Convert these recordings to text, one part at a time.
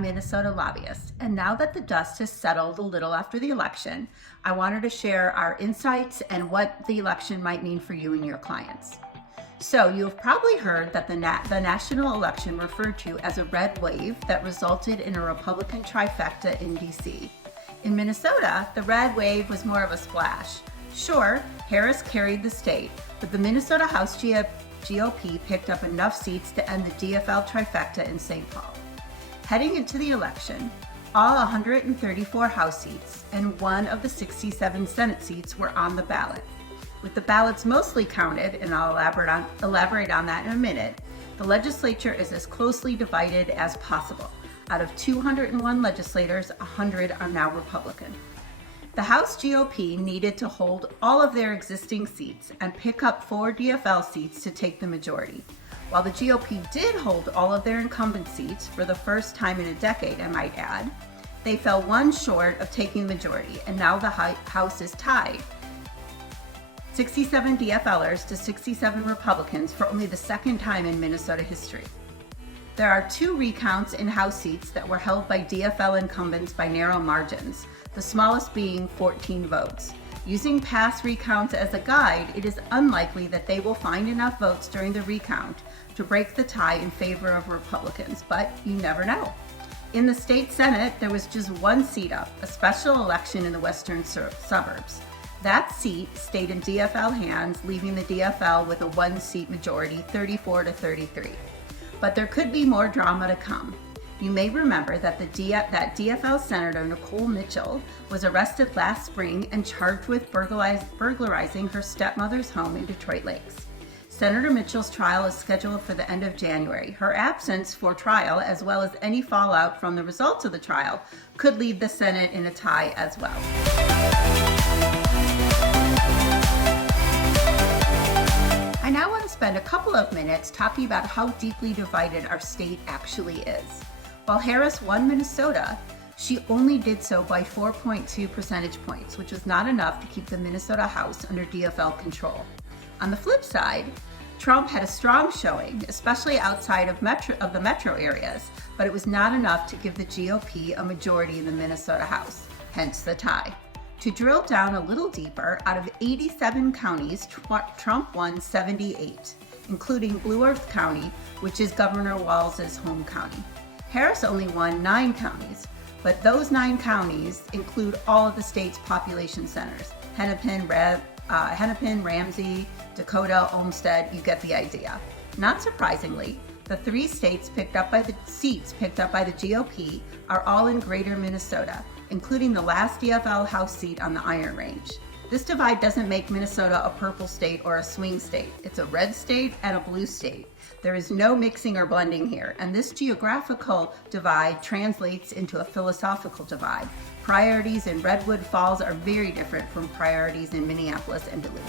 Minnesota lobbyist, and now that the dust has settled a little after the election, I wanted to share our insights and what the election might mean for you and your clients. So you have probably heard that the national election referred to as a red wave that resulted in a Republican trifecta in DC. In Minnesota, the red wave was more of a splash. Sure, Harris carried the state, but the Minnesota House GOP picked up enough seats to end the DFL trifecta in St. Paul. Heading into the election, all 134 House seats and one of the 67 Senate seats were on the ballot. With the ballots mostly counted, and I'll elaborate on that in a minute, the legislature is as closely divided as possible. Out of 201 legislators, 100 are now Republican. The House GOP needed to hold all of their existing seats and pick up 4 DFL seats to take the majority. While the GOP did hold all of their incumbent seats for the first time in a decade, I might add, they fell one short of taking the majority, and now the House is tied. 67 DFLers to 67 Republicans for only the second time in Minnesota history. There are 2 recounts in House seats that were held by DFL incumbents by narrow margins, the smallest being 14 votes. Using past recounts as a guide, it is unlikely that they will find enough votes during the recount to break the tie in favor of Republicans, but you never know. In the state Senate, there was just one seat up, a special election in the western suburbs. That seat stayed in DFL hands, leaving the DFL with a 1-seat majority, 34 to 33. But there could be more drama to come. You may remember that that DFL Senator Nicole Mitchell was arrested last spring and charged with burglarizing her stepmother's home in Detroit Lakes. Senator Mitchell's trial is scheduled for the end of January. Her absence for trial, as well as any fallout from the results of the trial, could leave the Senate in a tie as well. I now want to spend a couple of minutes talking about how deeply divided our state actually is. While Harris won Minnesota, she only did so by 4.2 percentage points, which was not enough to keep the Minnesota House under DFL control. On the flip side, Trump had a strong showing, especially outside of the metro areas, but it was not enough to give the GOP a majority in the Minnesota House, hence the tie. To drill down a little deeper, out of 87 counties, Trump won 78, including Blue Earth County, which is Governor Walz's home county. Harris only won 9 counties, but those 9 counties include all of the state's population centers: Hennepin, Ramsey, Dakota, Olmsted. You get the idea. Not surprisingly, the 3 seats picked up by the GOP are all in greater Minnesota, including the last DFL House seat on the Iron Range. This divide doesn't make Minnesota a purple state or a swing state. It's a red state and a blue state. There is no mixing or blending here, and this geographical divide translates into a philosophical divide. Priorities in Redwood Falls are very different from priorities in Minneapolis and Duluth.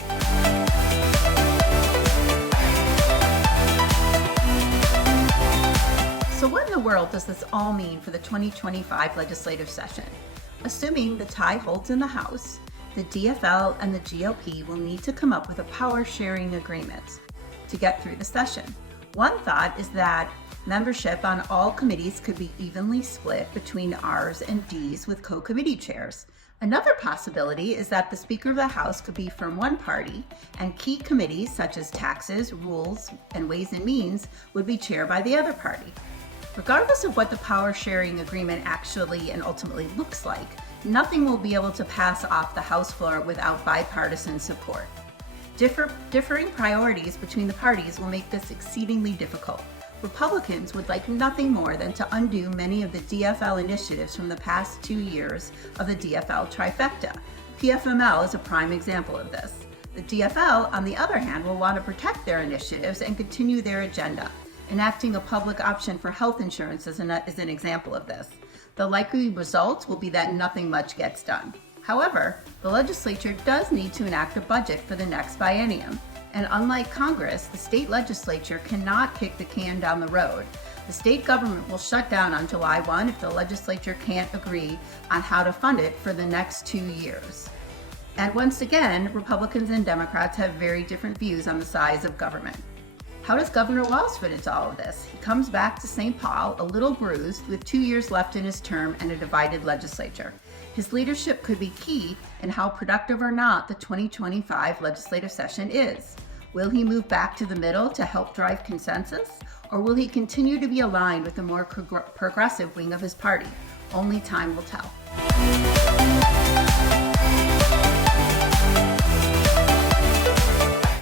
So what in the world does this all mean for the 2025 legislative session? Assuming the tie holds in the House, the DFL and the GOP will need to come up with a power-sharing agreement to get through the session. One thought is that membership on all committees could be evenly split between R's and D's with co-committee chairs. Another possibility is that the Speaker of the House could be from one party, and key committees such as taxes, rules, and ways and means would be chaired by the other party. Regardless of what the power-sharing agreement actually and ultimately looks like, nothing will be able to pass off the House floor without bipartisan support. Differing priorities between the parties will make this exceedingly difficult. Republicans would like nothing more than to undo many of the DFL initiatives from the past 2 years of the DFL trifecta. PFML is a prime example of this. The DFL, on the other hand, will want to protect their initiatives and continue their agenda. Enacting a public option for health insurance is an example of this. The likely result will be that nothing much gets done. However, the legislature does need to enact a budget for the next biennium, and unlike Congress, the state legislature cannot kick the can down the road. The state government will shut down on July 1 if the legislature can't agree on how to fund it for the next 2 years. And once again, Republicans and Democrats have very different views on the size of government. How does Governor Walz fit into all of this? He comes back to St. Paul a little bruised with 2 years left in his term and a divided legislature. His leadership could be key in how productive or not the 2025 legislative session is. Will he move back to the middle to help drive consensus, or will he continue to be aligned with the more progressive wing of his party? Only time will tell.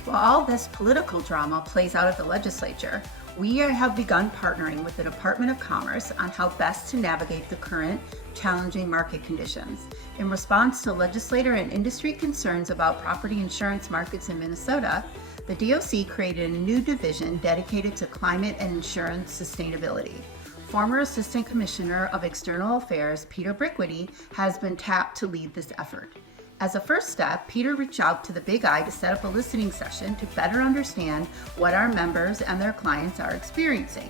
While all this political drama plays out at the legislature, we have begun partnering with the Department of Commerce on how best to navigate the current challenging market conditions. In response to legislator and industry concerns about property insurance markets in Minnesota, the DOC created a new division dedicated to climate and insurance sustainability. Former Assistant Commissioner of External Affairs, Peter Brickwitty, has been tapped to lead this effort. As a first step, Peter reached out to the Big I to set up a listening session to better understand what our members and their clients are experiencing.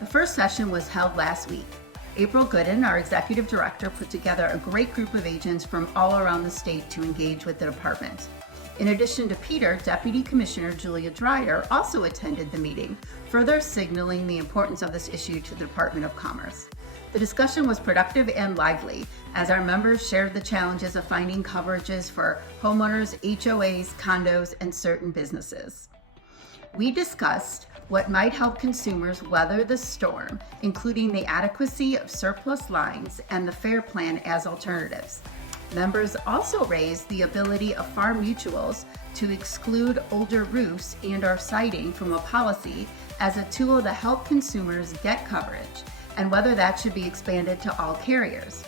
The first session was held last week. April Gooden, our executive director, put together a great group of agents from all around the state to engage with the department. In addition to Peter, Deputy Commissioner Julia Dreyer also attended the meeting, further signaling the importance of this issue to the Department of Commerce. The discussion was productive and lively as our members shared the challenges of finding coverages for homeowners, HOAs, condos, and certain businesses. We discussed what might help consumers weather the storm, including the adequacy of surplus lines and the FAIR Plan as alternatives. Members also raised the ability of farm mutuals to exclude older roofs and/or siding from a policy as a tool to help consumers get coverage, and whether that should be expanded to all carriers.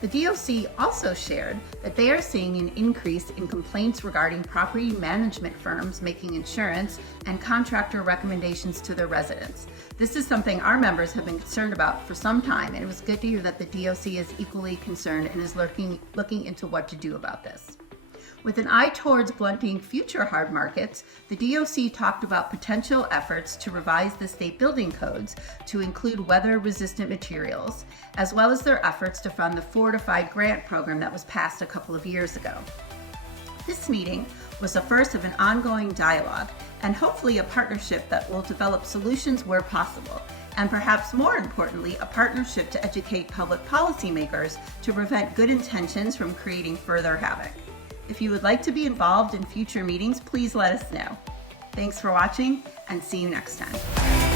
The DOC also shared that they are seeing an increase in complaints regarding property management firms making insurance and contractor recommendations to their residents. This is something our members have been concerned about for some time, and it was good to hear that the DOC is equally concerned and is looking into what to do about this. With an eye towards blunting future hard markets, the DOC talked about potential efforts to revise the state building codes to include weather-resistant materials, as well as their efforts to fund the Fortified Grant program that was passed a couple of years ago. This meeting was the first of an ongoing dialogue and hopefully a partnership that will develop solutions where possible, and perhaps more importantly, a partnership to educate public policymakers to prevent good intentions from creating further havoc. If you would like to be involved in future meetings, please let us know. Thanks for watching, and see you next time.